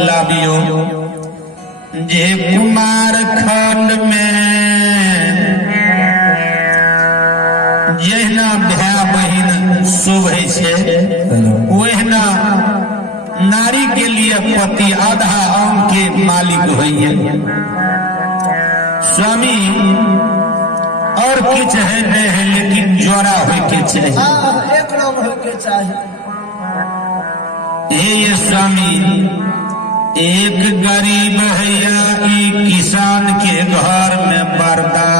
लाबियो जे कुमार खंड में जहिना भाई बहिन शोभे छे ओहिना नारी के लिए पति आधा अंग के मालिक होइए। स्वामी और किछ है नहीं है लेकिन जोड़ा होय के चाहिए, एक रंग होय के चाहिए। ये स्वामी एक गरीब हैया ई किसान के घर में बरदा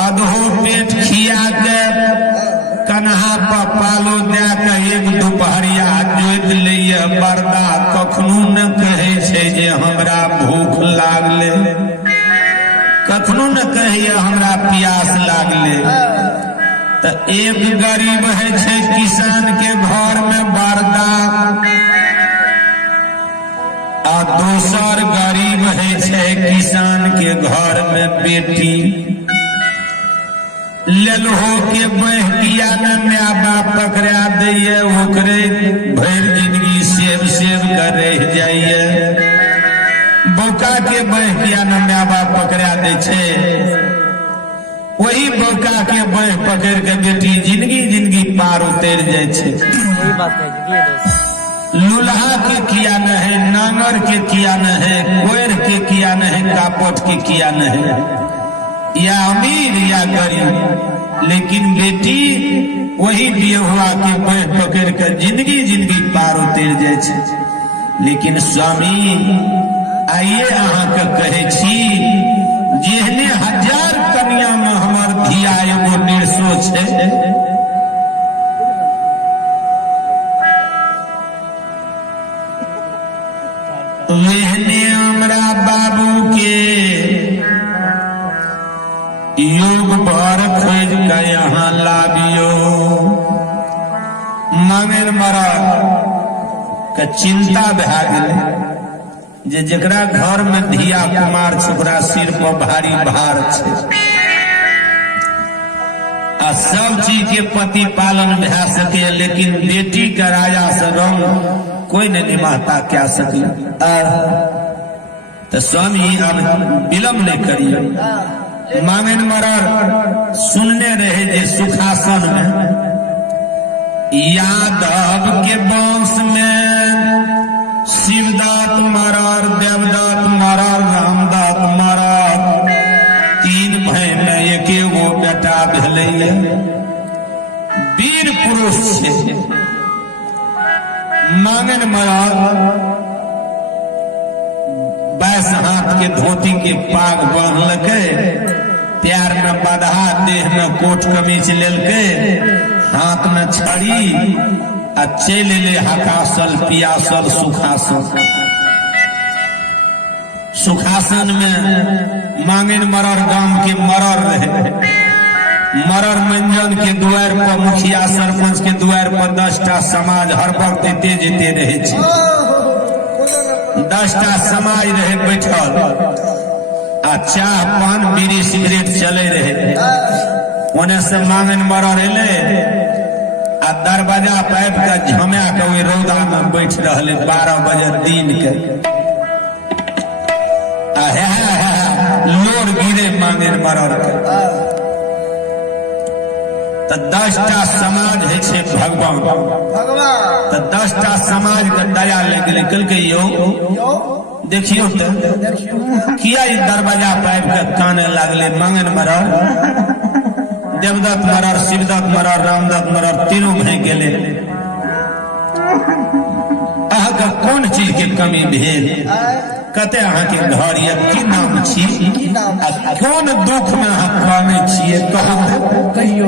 अधो पेट खिया के कन्हा पर पालो दे के एक दोपहरिया जोत लिये बरदा कखनो न कहे छे जे हमरा भूख लागले, कखनो न कहे हमरा प्यास लागले। तो एक गरीब है छे किसान के घर में बरदा आ दूसर गरीब है छे किसान के घर में बेटी। लेलहो के बहकिया न माँ बाप पकड़ा दैये ओकरे भर जिंदगी सेब सेब कर रह जाइए। बौका के बहकिया न माँ बाप पकड़ा दे छे, वही बौका के बह पकड़ के बेटी जिंदगी जिंदगी पार उतर जाए छे। लुल्हा के किया न है, नांगर के किया न है, कोयर के किया न है, कापट के किया न है, या अमीर या गरीब, लेकिन बेटी वही बिहुआ के बह पकड़ कर जिंदगी जिंदगी पार उतर जाए छे। लेकिन स्वामी आइए अहाँ के कहे छी जेहने हजार कन्या में हमर धिया एगो निर्सो छे, वेहने हमरा बाबू के योग भर खोज के यहाँ लाबियो। मांगेर मरा के चिंता भै गेलै जे जकरा घर में धिया कुमार छोकरा सिर पर भारी भार छे आ सब चीज के पति पालन भै सके, लेकिन बेटी के राजा से रंग कोई नहीं निमाता क्या सके। तो स्वामी अब विलम्ब नहीं करिए। मांगन मरर सुनने रहे जे सुखासन में यादव के वंश में शिवदात मरर, देवदात मरर, रामदात मरर, तीन भाई में एक एगो बेटा भेलैये। वीर पुरुष छे। मांगन मरर 22 हाथ के धोती के पाग बांधलकै, पैर में बदहा, देह में कोट कमीज लेलकै, हाथ में छड़ी आ चल ले हकासल पियासल सुखासन। सुखासन में मांगन मरर गांव के मरर रहे। मरर मंजन के द्वार पर मुखिया सरपंच के द्वार पर 10टा समाज हर वक्त जेते रहे छे। 10टा समाज रहे बैठल आ चाह पान बीड़ी सिगरेट चले रहे। ओने से मांगन मरर एले आ दरवाजा पाइप के झमा के ओई रौदा में बैठ रहले 12 बजे दिन के। लोर गिरे मांगन मरर के। तो 10टा समाज है छे भगवान, तो 10टा समाज के दया लग गेलै। कहलकै यो देखियो तो किया ई दरवाजा पाइप के काने लागले। मांगन मरर, देवदत्त मरर, शिवदत्त मरर, रामदत्त मरर, तीनों भाई गेले। अहाँ के कोन चीज के कमी भेल? कते अहाँ के घर ये की नाम छी आ कोन दुख में अहाँ काने छिए? कहियो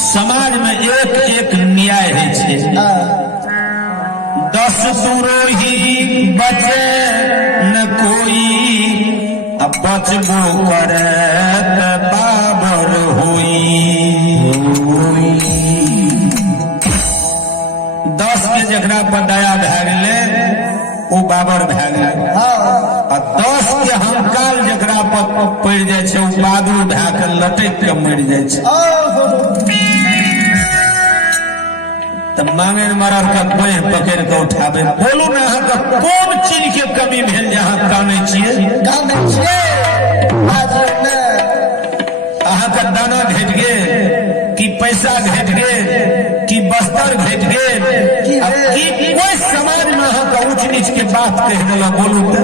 समाज में एक एक न्याय है छे। 10 दुरोही बचे न कोई, अब बचबो करे त बाबर होई। 10 के जकरा पर दया भै गेलै ओ बाबर भै गेलै, आ 10 के हमकाल जकरा पर पड़ जाय छै ओ बादू भै के लटक के मर जाय छै। तो मांगे मरर का कोई पकड़ के उठावे। बोलू ना अहाँ का कौन चीज के कमी भेल जहाँ कामे छिए? अहाँ का दाना घट गे कि पैसा घट गे कि बस्तर घट गे कि कोई समाज में अहाँ का ऊंच नीच के बात कह दिला? बोलू तो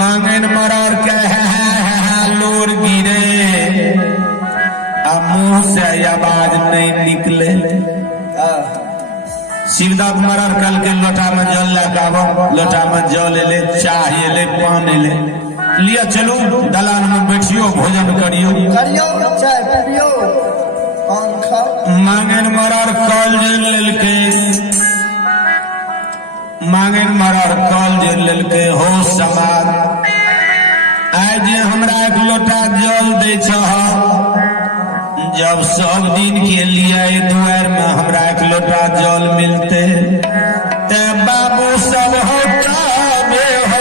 मांगन मरर के लोर गिरे आ मुंह से आवाज नहीं निकले। शिवदास मरर कल के लोटा में जल लगावो, लोटा में जल ले, चाय ले, पानी ले लिया, चलू दलान में बैठियो, भोजन करियो, चाय पियो, मांगन मरर कल जल लेलके, मांगन मरर कल जल लेलके। हो समाज आइ जे हमरा एक लोटा जल दे छ, जब सब दिन के लिए द्वार में हमरा एक लोटा जल मिलते ते बाबू सब होता में हो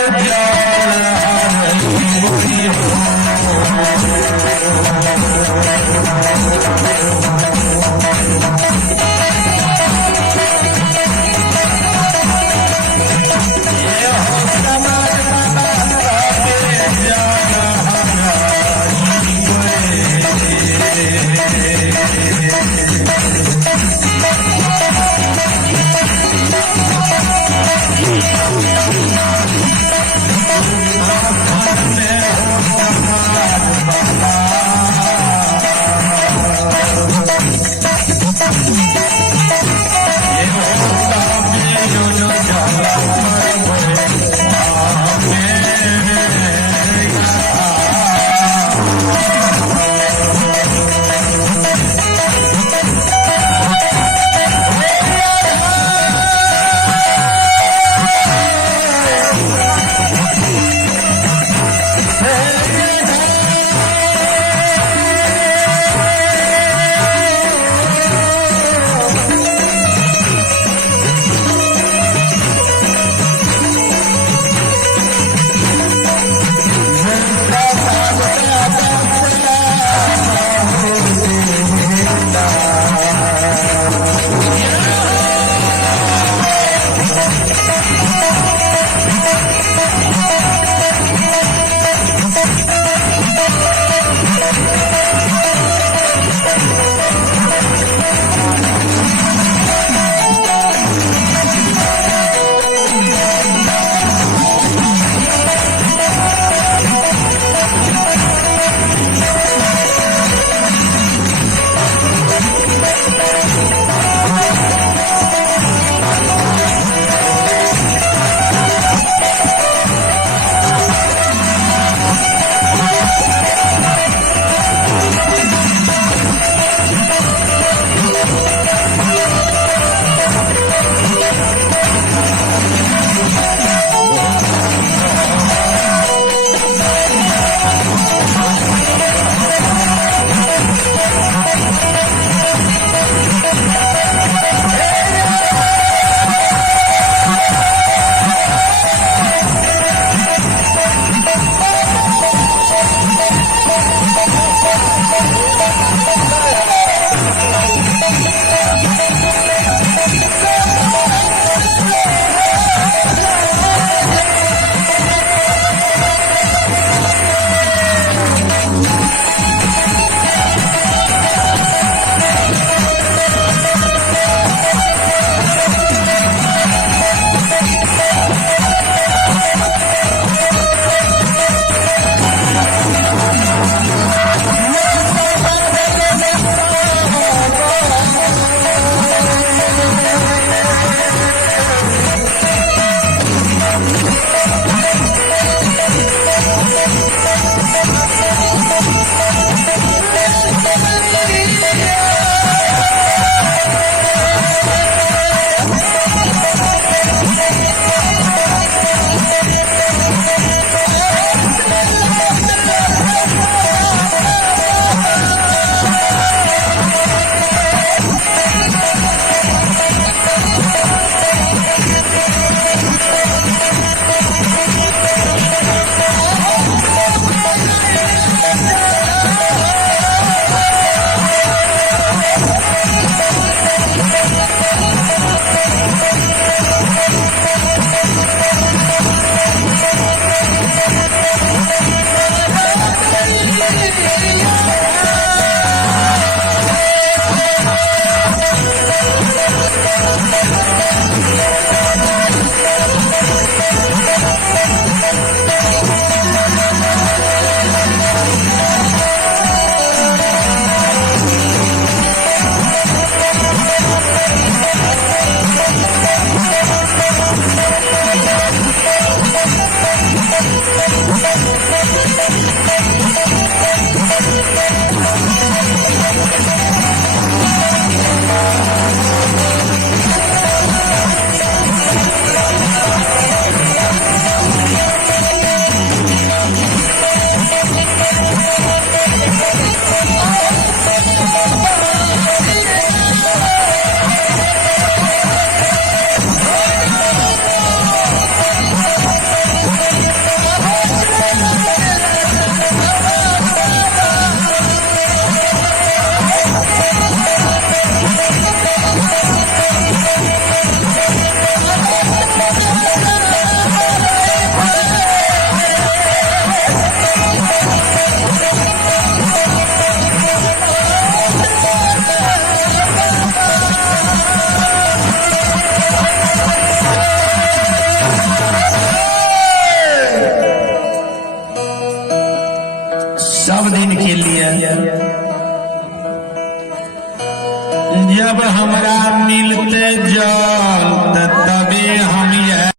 जब हमरा मिलते जल त तबे हम यह